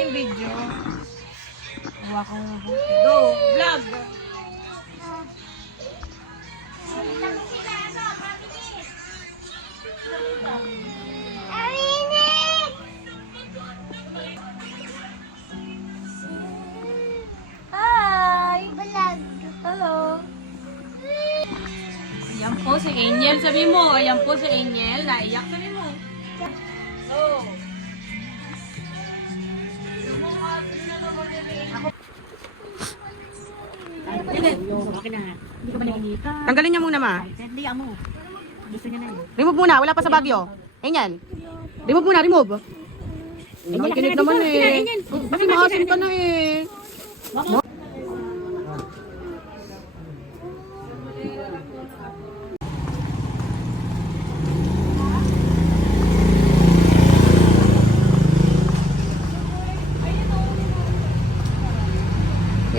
tayong video. Huwag kong go. Vlog. Hi! Vlog. Hello. Ayan po si Angel. Sabi mo, ayan po si Angel. Naiyak sabi mo. Oh. Tanggalin niya muna, ma. Hindi mo. Gusto niya na yun. Remove muna, wala pa sa Baguio. Angel. Remove muna, remove. Ang kinig naman eh. Kasi maasim ka na eh.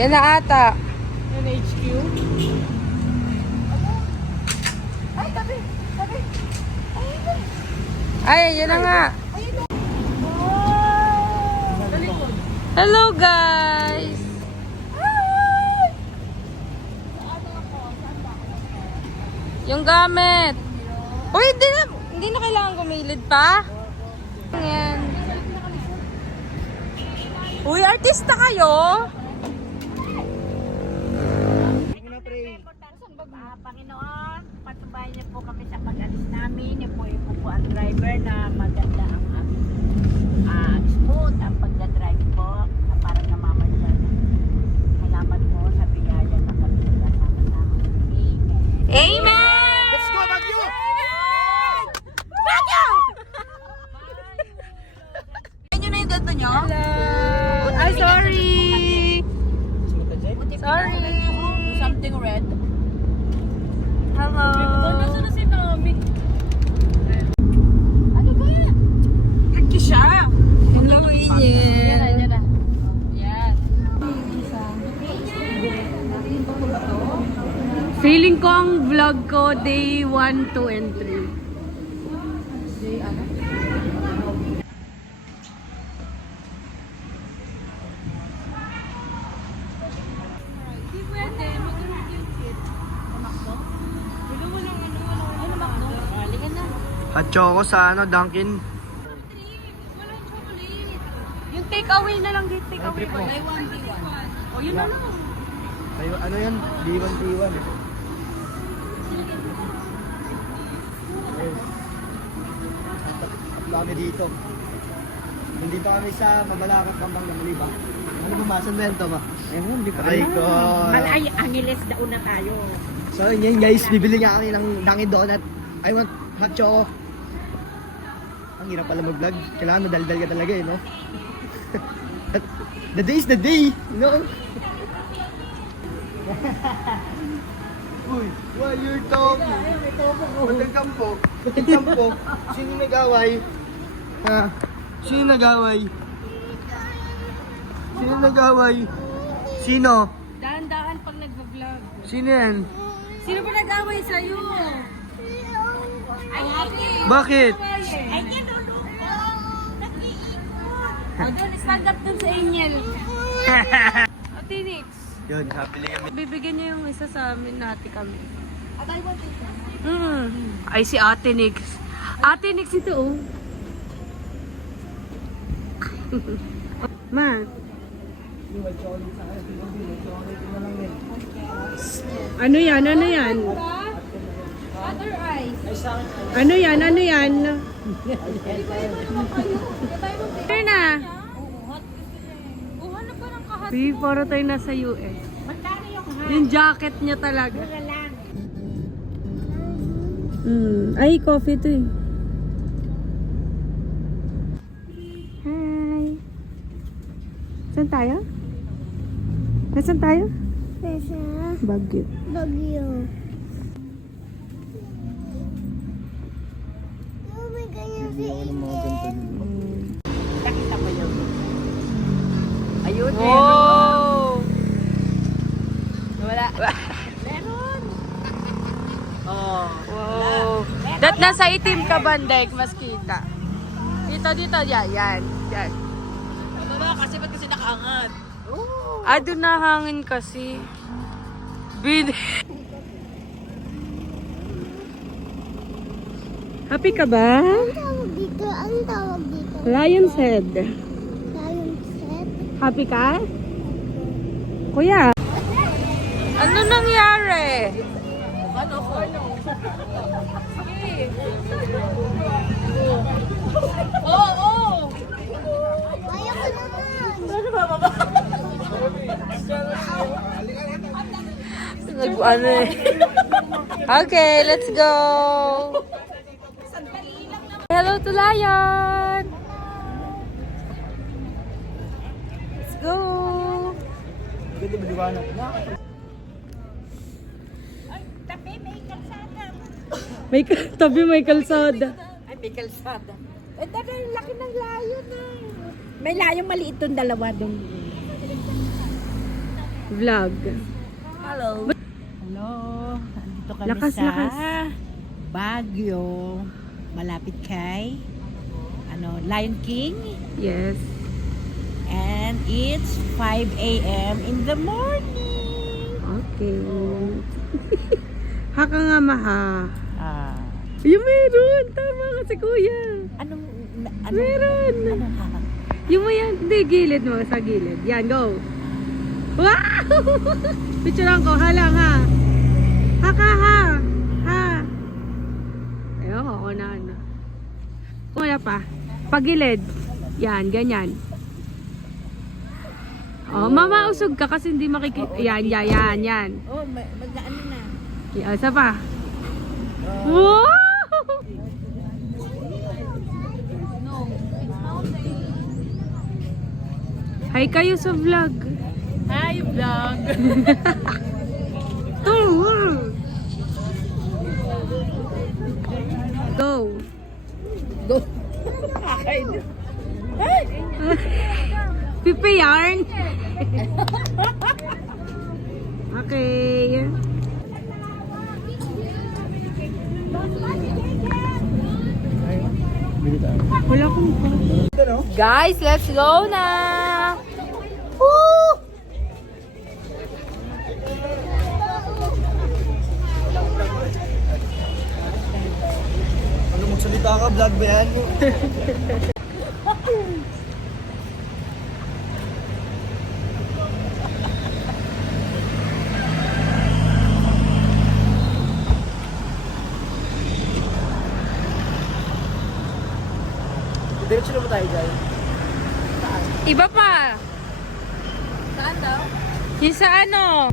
Yan na ata. Yan HQ. Ay, yan na nga. Hello guys! Yung gamit. Uy, hindi na kailangan gumilid pa. Yan. Uy, artista kayo? Panginoon, patubayan niyo po kami sa pag-alis namin. Niyo po yung po ang driver na maganda ang aming smooth ang pagdadrive po na parang namamadyan. Salamat po sa biyaya na kami nagkasama-sama. Amen! Amen! Let's go, Baguio! Baguio! Ayun na yung ganto nyo? Hello! Ay, sorry! Sorry! Something red. Hello! Nasaan na si Nami? Ano ba yan? Aki siya! Hello, Inyel! Yan na. Yan. Feeling ko ang vlog ko day 1, 2, and 3. Hot choco sa Dunkin. Yung take away na lang dito, take away. Buy one, day one. O, yun na lang. Ayo, ano yan? D1, D1. Tatlo kami dito. Nandito kami sa Mabalacat, Pampang, Gamaliba. Ano bumasan ba yan, Toma? Ayun, hindi pa. Ay ko. Malay, Angeles daw na tayo. So yun guys, bibili nga kami ng Dunkin Donut. I want hot choco. Ang hirap pala mag-vlog. Kailangan madaldal ka talaga eh, no? The day is the day, you know? Uy, why you're talking? Walang kampo. Walang kampo. Sino nag-away? Ha? Sino nag-away? Sino nag-away? Sino? Dahan-dahan pag nag-vlog. Sino yan? Sino ba nag-away sa'yo? Bakit? O, doon, stand up dun sa Angel. Ate Nix, Yun, happily kami. bibigyan niyo yung isa sa amin, ate kami. Ay, si Ate Nix. Ate Nix ito, oh. Ma. Ano yan? Ano yan? Other eyes. Ano yan? Ano yan? Ano na? Ano ba ng kahat? Uy, para tayo nasa US. Magkano yung hat? Yung jacket niya talaga. Mura lang. Ay, coffee to eh. Hi. Saan tayo? Nasaan tayo? Nasa Baguio. Baguio. Oh my ganyan si Ingrid. Nakita mo yun. Ayun, Wow! Wala. Meron. Oh. Wow! Dat nasa itim ka bandek, mas kita. Dito, dito, yan, yan. Yan. Kasi ba't kasi nakaangat? Doon na hangin kasi. Happy ka ba? Ang tawag dito? Ang tawag dito? Lion's Head. Lion set? Happy ka? Kuya. Ano nangyari? Ano ko? Oo. Ayaw ko naman. Okay, let's go. Hello to Lion. Let's go. Ganda ba liwanag? Ay, tabi, may kalsada. Tabi may kalsada. Ay, may kalsada. Eh, daga, laki ng layo na. May layong maliit yung dalawa doon. Vlog. Hello. Hello. Andito kami Lakas, sa lakas. Baguio. Malapit kay Lion King. Yes. And it's 5 a.m. in the morning. Okay. Haka nga maha. Ah. Yung meron. Tama ka si kuya. Anong Meron. Anong hawak? Yung mo yan. Hindi, gilid mo. Sa gilid. Yan, go. Wow! Picturean ko. Halang ha. Haka ha. Ha. Ayun, ako na. Kumaya pa. Pagilid. Yan, ganyan. Oh, mama, usog ka kasi hindi makikita. Yan. Oh, mag-ano na. Yan, isa pa. Wow! Hi kayo sa vlog. Hi, vlog. Go. Go. Pipi yarn. Okay. Wala akong Guys, let's go na. Woo! Ano magsalita ka? Vlog ba yan? Diretso na ba tayo dyan? Iba pa. Saan daw? Yung sa ano?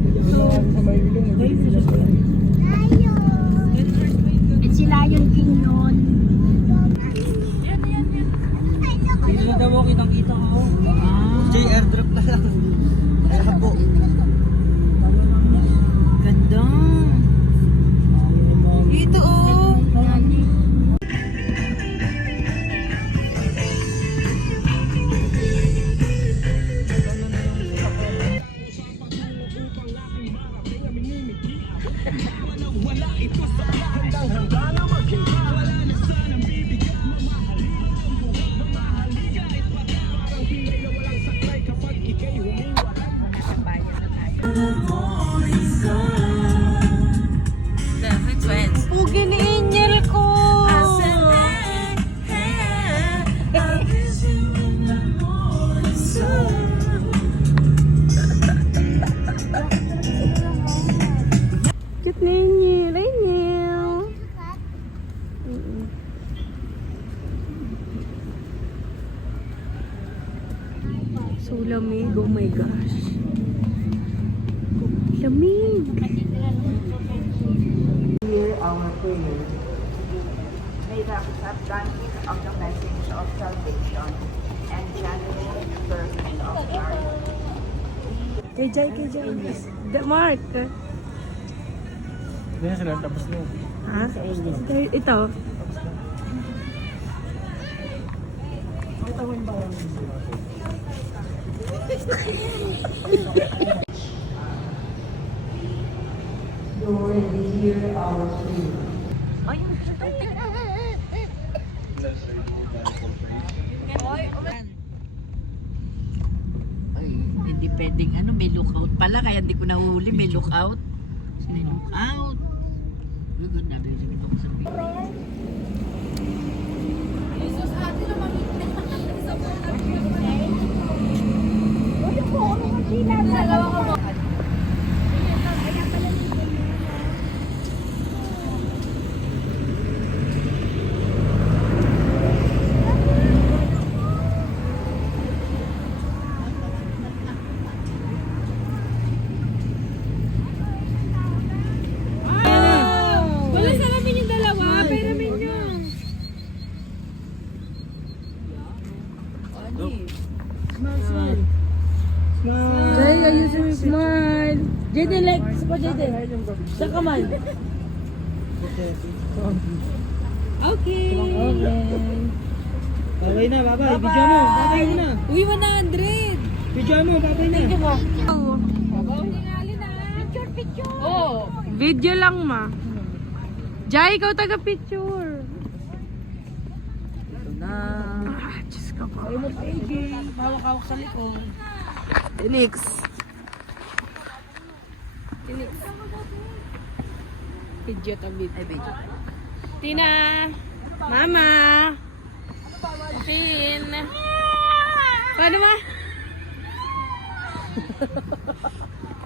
At si Lion King nun. Hindi na daw ako kitang-kita ko. Jay, airdrop na lang. Ay, habo. Ganda. Dito oh. Pugi ni Angel ko. Cute ni Angel. Angel. So lamig. Oh my gosh. Lamig. Hear our prayer. May representative of the message of salvation and challenge the person of our KJ. Mark. Hindi na sila, tapos na. Ha? Ito. pwedeng ano, may lookout pala, kaya hindi ko nahuhuli, may lookout. May lookout. Good na, sabi ko sa Wala sa namin yung dalawa, pero minyo. Jay, ayusin mo yung smile. Jaden, like, sa Jaden. Sa kamay. Okay. Babay na, babay. Video mo. Babay mo na. Uy, 100. Video mo, babay na. Oh. Video lang, ma. Jai, ikaw taga-picture. Ito na. Diyos ka pa. Ayaw mo pa, AJ. Hawak-hawak sa likod. Felix. Video tabit. Ay, video. Tina. Mama. Pin. Paano ma?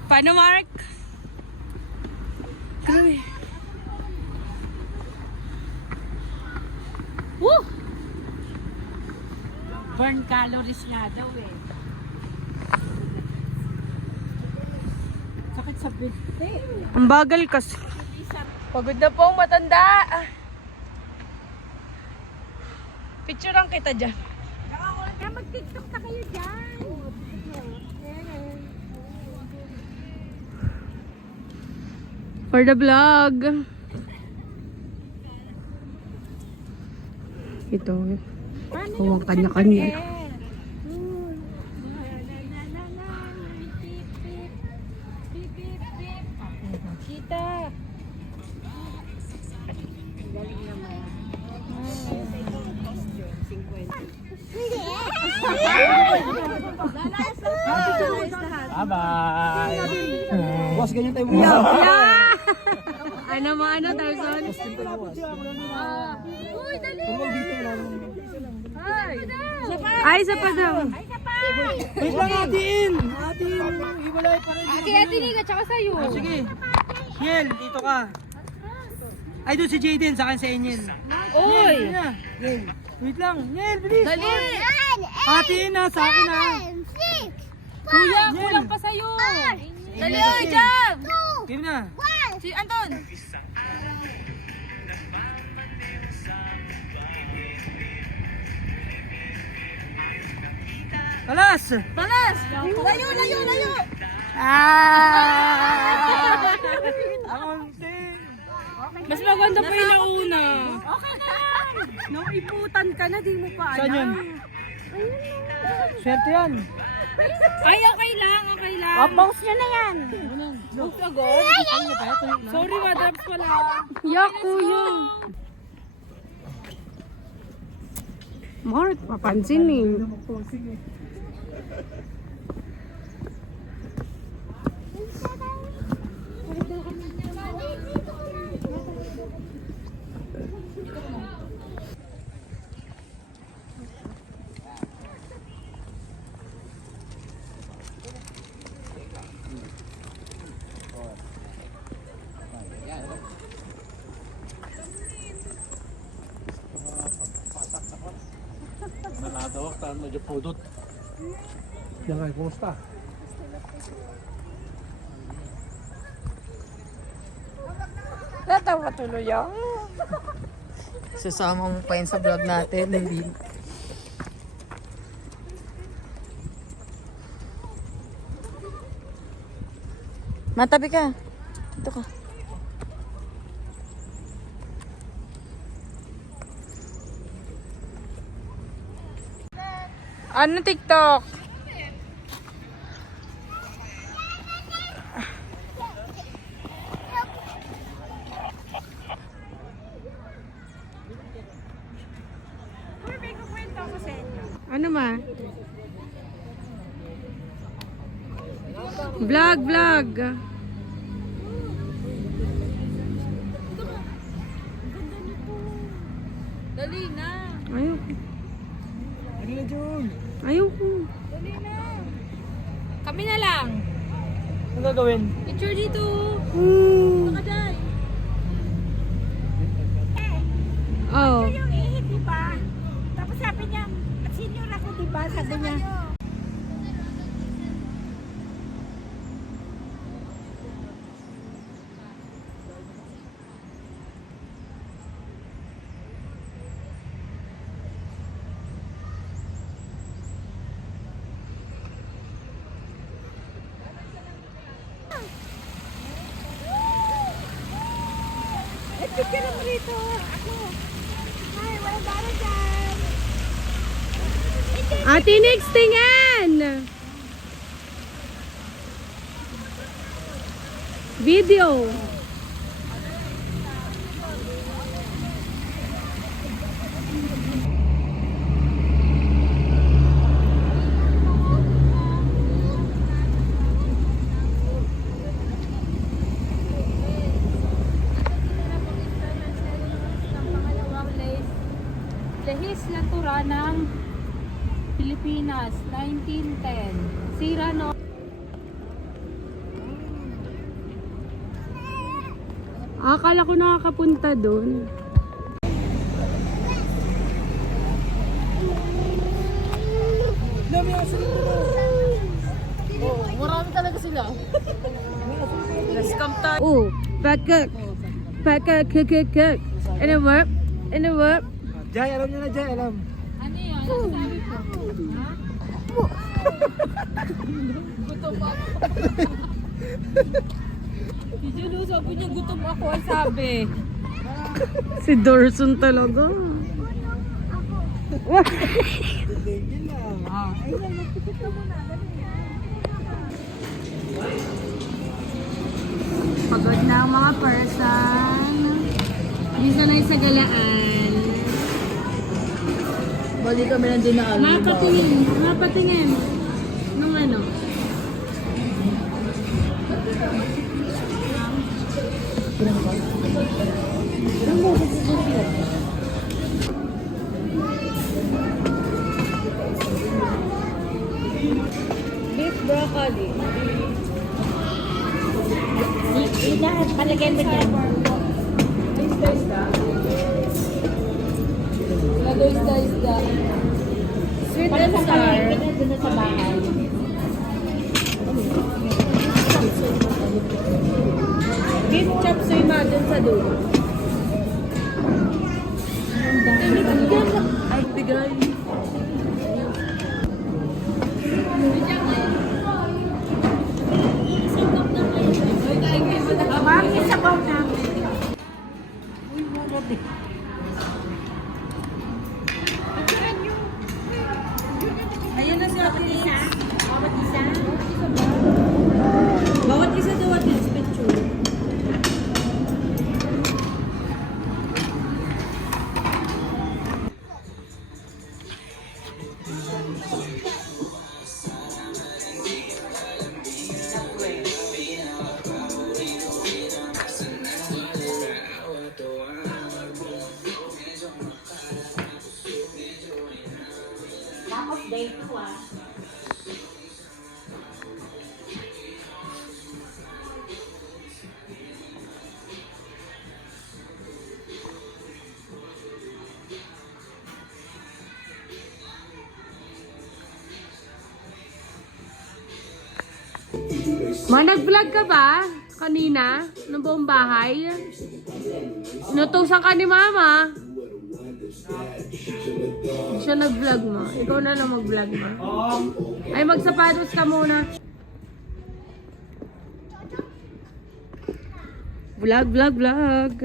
Paano, Mark? Grabe. Woo! burn calories nga daw eh. Sakit sa binte. Ang bagal kasi. Pagod na pong matanda. Picturean kita dyan. Mag-tiktok na kayo dyan. For the vlog. Ito. Huwag kanya-kanya. Kita. Galing naman. Bye-bye. Boss, ganyan tayo muna. Yeah! Ano mo, ano, Tarzan? Uy, dali! Ay, isa pa daw. Wait lang, atiin. Atiin. Iwalay pa rin. Ate Liga, tsaka sa'yo. Sige. Yel, dito ka. Ay, doon si Jaden, sa akin sa Enyel. Oy! Yel, wait lang. Yel, bilis. Dali! Atiin na, sa akin na. Kuya, kulang pa sa'yo. Dali, oy, jam! Game na. Si Anton. Talas! Talas! Layo, layo, layo! Ang unting. Mas maganda pa yung nauna. Okay na yan! Nung iputan ka na, di mo pa alam. Saan yun? Swerte yan. Ay, okay lang, okay lang. Bounce nyo na yan. Book agad? Sorry, madrops pala. Yak, kuya. Mark, papansin eh. Nakadawak tayo medyo pudot. Yan ay, kumusta? Natawa tuloy ako. Sasama mo pa yun sa vlog natin. Hindi. Matabi ka. Dito ka. Ano TikTok? Ano ma? Vlog, vlog. Dali na. Ayoko. Ano na, Jun? Ayoko. Dali na. Kami na lang. Ano gagawin? Picture dito. Nakaday. Oh. Yung ihip, di ba? Tapos sabi niya, senior ako, di ba? Sabi niya. Picture mo rito. Ako. Ay, wala bara dyan. Ate Nix, tingin! Video. Legislatura ng Pilipinas, 1910. Cyrano. Akala ko nakakapunta doon. Oh, pakak. Pakak, kuk, kuk. In a verb. In a verb. Jai, alam niyo na, Jai, alam. Ano yun? Ano sabi ko? Ha? Gutom ako. Si Juno, sabi niya gutom ako ang sabi. Si Dorson talaga. Pagod na ang mga person. Hindi sanay sa galaan. Bali kami nandun na Mapatingin. Nung ano? Beef broccoli. Lahat, palagay mo dyan. Isda. Sweet and Palagay sour. mo dyan sa bahay. Beef chop suey ma dun sa dulo. Ay, bigay. Ma'am, isabaw na. Ayan na si Ate Lisa. Bawat isa. Bawat isa daw at least picture. Tapos day 2 ah. Ma, nag-vlog ka ba? Kanina? Ng buong bahay? Inutusan ka ni Mama? Hindi siya nag-vlog, Ma. Ikaw na lang mag-vlog, Ma. Ay, magsapatos ka muna. Vlog, vlog, vlog.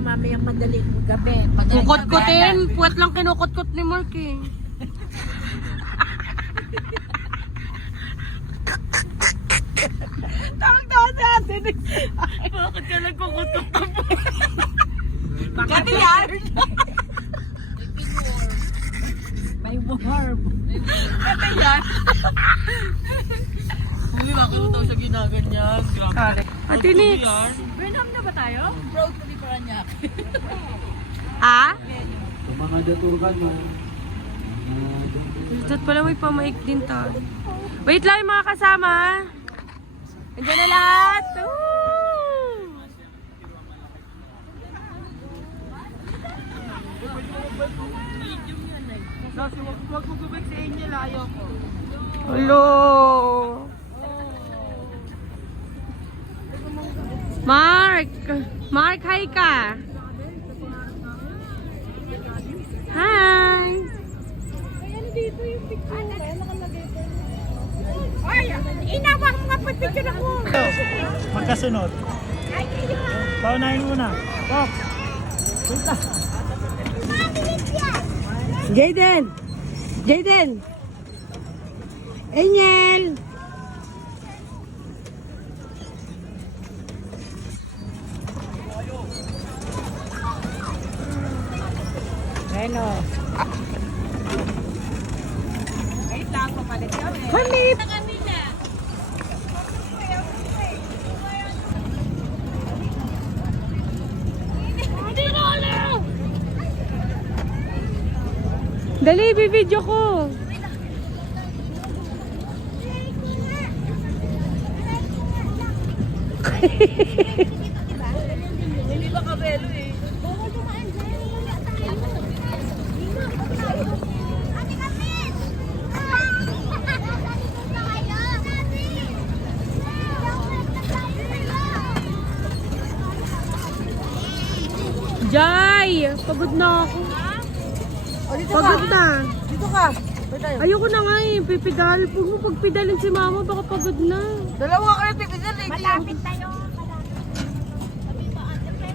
Mamayang madaling gabi. Madaling Kukot-kutin. Puwet lang kinukot-kot ni Mark eh. Tawag-tawa sa atin. Bakit ka nagkukutok ka po? Bakit yan? May warm. Bakit yan? Hindi makakataw siya ginaganyan. Grabe. Ate Nix. Venom na ba tayo? Proud to be Paranaque. Ah? Sa mga daturgan mo. Dito pala may pamaik din tayo. Wait lang yung mga kasama. Andiyan na lahat. Woo! Huwag mo gubig sa inyo, layo ko. Hello. Mark. Mark, hi ka. Hi. Ay, inawak mga pagpicture ako. Magkasunod. Paunahin muna. Fox. Jaden. Jaden. Angel. Reno. Hanip. Dali, bibidyo ko. Hindi ba kabelo eh? Jai, pagod na ako. Pagod na. Dito ka. Wait tayo. Ayoko na nga eh, pipidal. Huwag mo pagpidalin si mama, baka pagod na. Dalawa kayo tignan eh. Malapit tayo.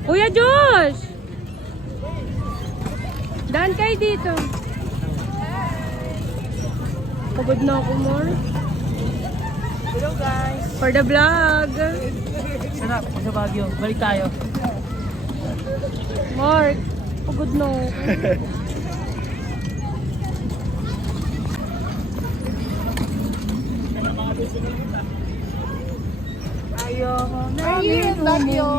Kuya Josh! Daan kayo dito. Pagod na ako, more. Hello guys. For the vlog. Sarap sa Baguio. Balik tayo. Mark, pagod na ako. Ayoko Ayun, Bagyo.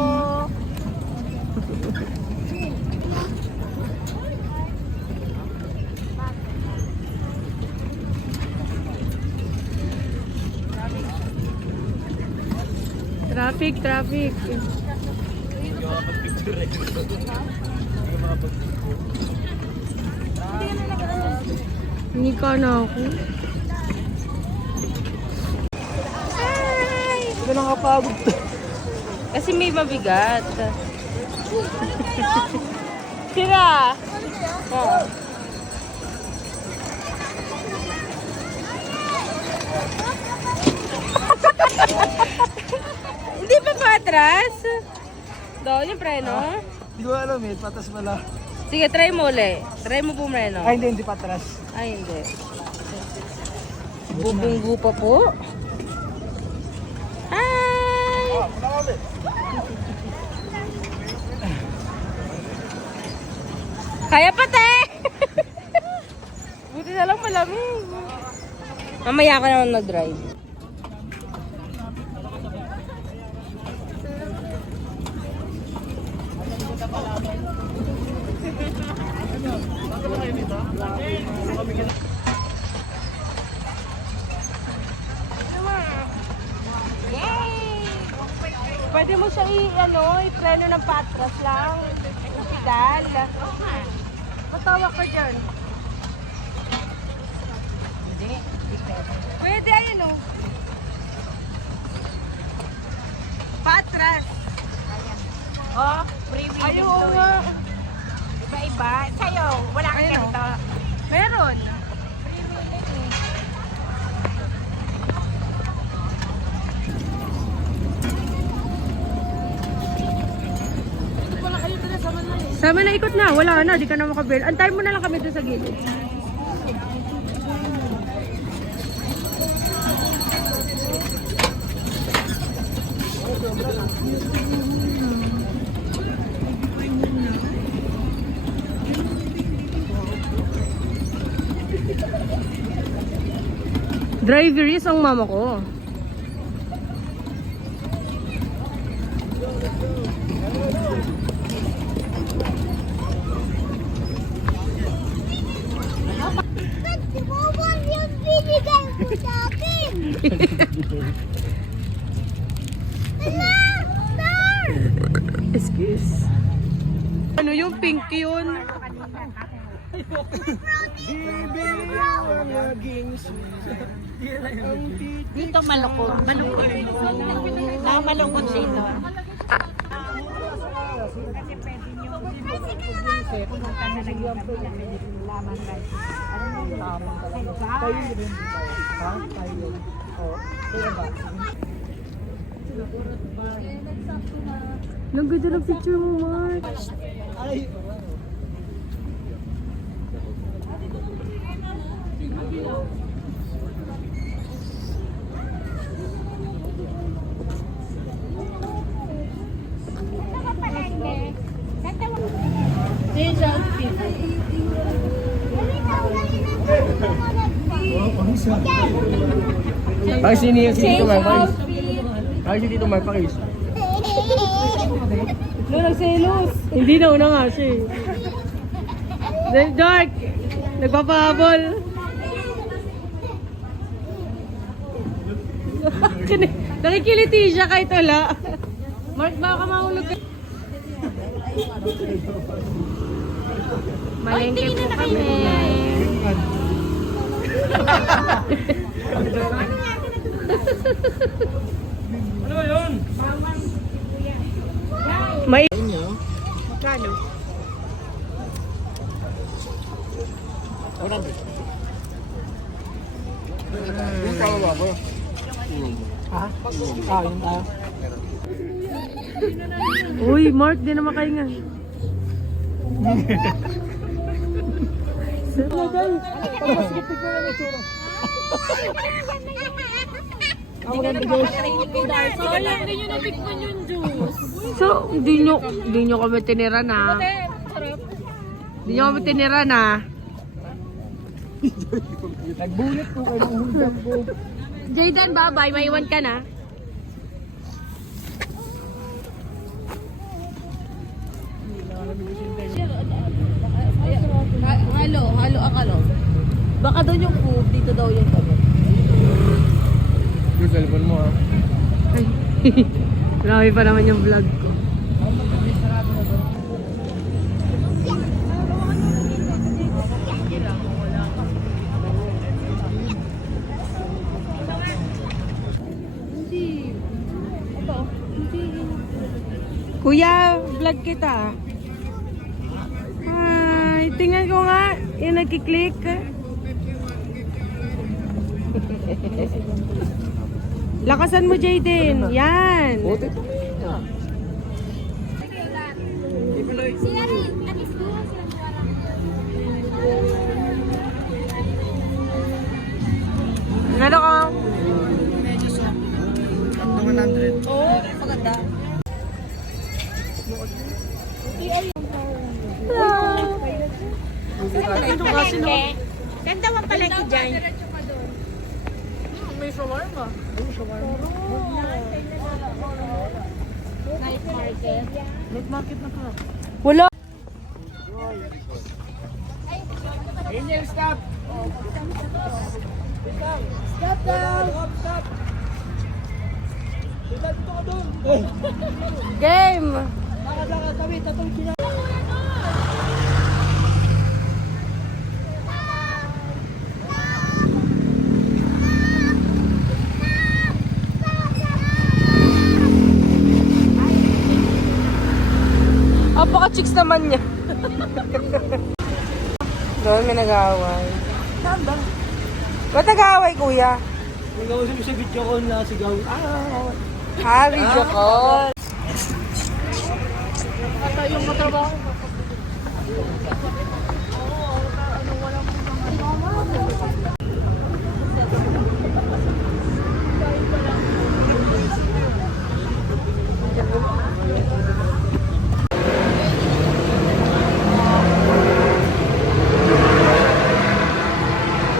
Traffic, traffic. Hindi ka na ako. Hindi na nakapagod to. Kasi may mabigat. Tira! Oo. Hindi pa patras? Doon yung preno? Hindi ko alam eh, patas pala. Sige, try mo ulit. Try mo pumreno. Ay, hindi patras. Ay, hindi. Bubunggu pa po. Hi! Kaya pa, te! Buti na lang malamig. Mamaya ka naman mag-drive. Pwede mo siya i-plano ng patras lang. Pedal. Matawa ka dyan. Hindi. Hindi pwede. Pwede, ayun o. Patras. Oh, free wheeling Ayun to. nga. Iba-iba. Sa'yo, wala kang Ayun, oh. ganito. Meron. Free wheeling eh. Sama na, ikot na. Wala na, di ka na makabel. Antayin mo na lang kami doon sa gilid. Driver is ang mama ko. Ba't bumabang yung binigay mo sa akin? Hala! Star! Excuse. Ano yung pink yun? Dito malukot. Malukot. Malukot siya ito. Kasi pwede nyo pumunta na lang yung kapila. Pwede nyo laman right. Ano yung laman talaga? Ha? Tayo. Oo. Kaya ba? Ang ganda ng picture mo, Mark. Ay! Pakis si Tito Mark, pakis. Pakis si Tito Mark, pakis. No, nagselos. Hindi na, una nga siya eh. Then, Dark, nagpapahabol. Nakikiliti siya kay Tola. Mark, baka mahulog ka. Malengke po kami. Ano ba yun? May... Magkano? 100. Yung tama ba ako? Ha? Ah, yung tayo. Uy, Mark, di na makaingan. So, hindi nyo kami tinira na. Hindi nyo kami tinira na. Nagbulit po kayo ng hulgang po. Jayden, bye-bye. Maiwan ka na. Halo akalo. Baka doon yung food, dito daw yung gamot. Yung cellphone mo ha. Marami pa naman yung vlog ko. Kuya, vlog kita. Hi, tingnan ko nga. Yung nagkiklik. Lakasan mo, Jayden. Yan. Sila rin, anis ko, sila suwarang. Ano ka? 100. Oo, maganda. Ito kasi no. Ganda mo pala ki dyan. May shawarma. Night market. Night market na ka. Wala. Angel, stop! Stop down! Stop! Dito ka doon! Game. Lakad, kami, tatong kina... Apaka-chicks naman niya. Doon may nag-aaway. Saan ba? Ba't nag-aaway, kuya? Nagawa sa video ko na sigaw. Ha, video call. Yung matrabaho.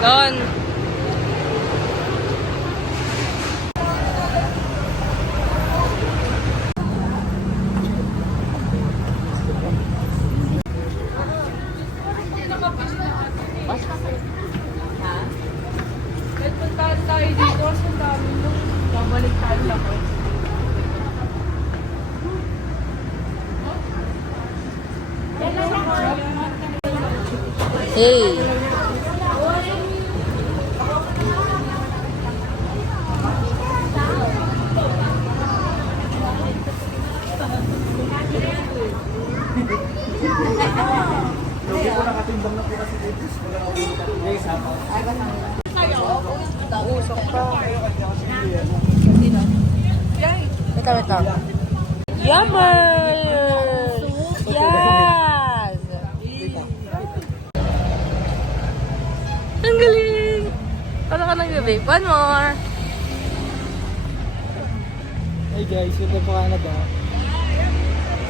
Doon. Hey. Wait lang. Yummers! Yes! Ang galing! Paano ka nag-vape? One more! Hey guys, ito po Canada.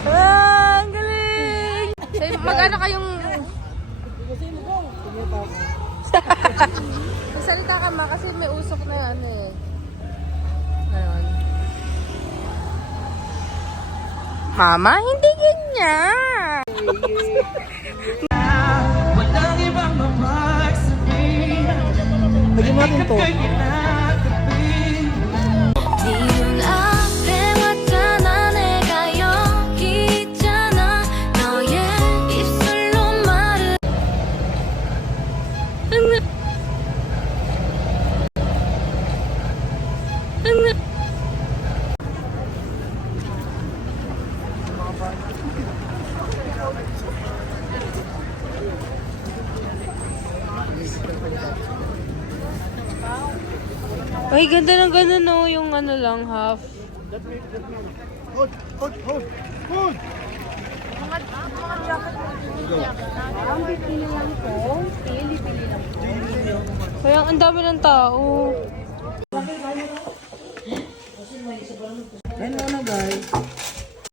Ah, ang galing! So, mag-ano kayong... Magsalita ka ma kasi may usok na ano eh. Ganon. Mama, hindi ganyan! Lagyan mo natin to. 네 앞에 왔잖아 내가 여기 있잖아 너의 입술로 말을 Ay, ganda ng gano'n no, yung ano lang, half. Kaya ang dami ng tao.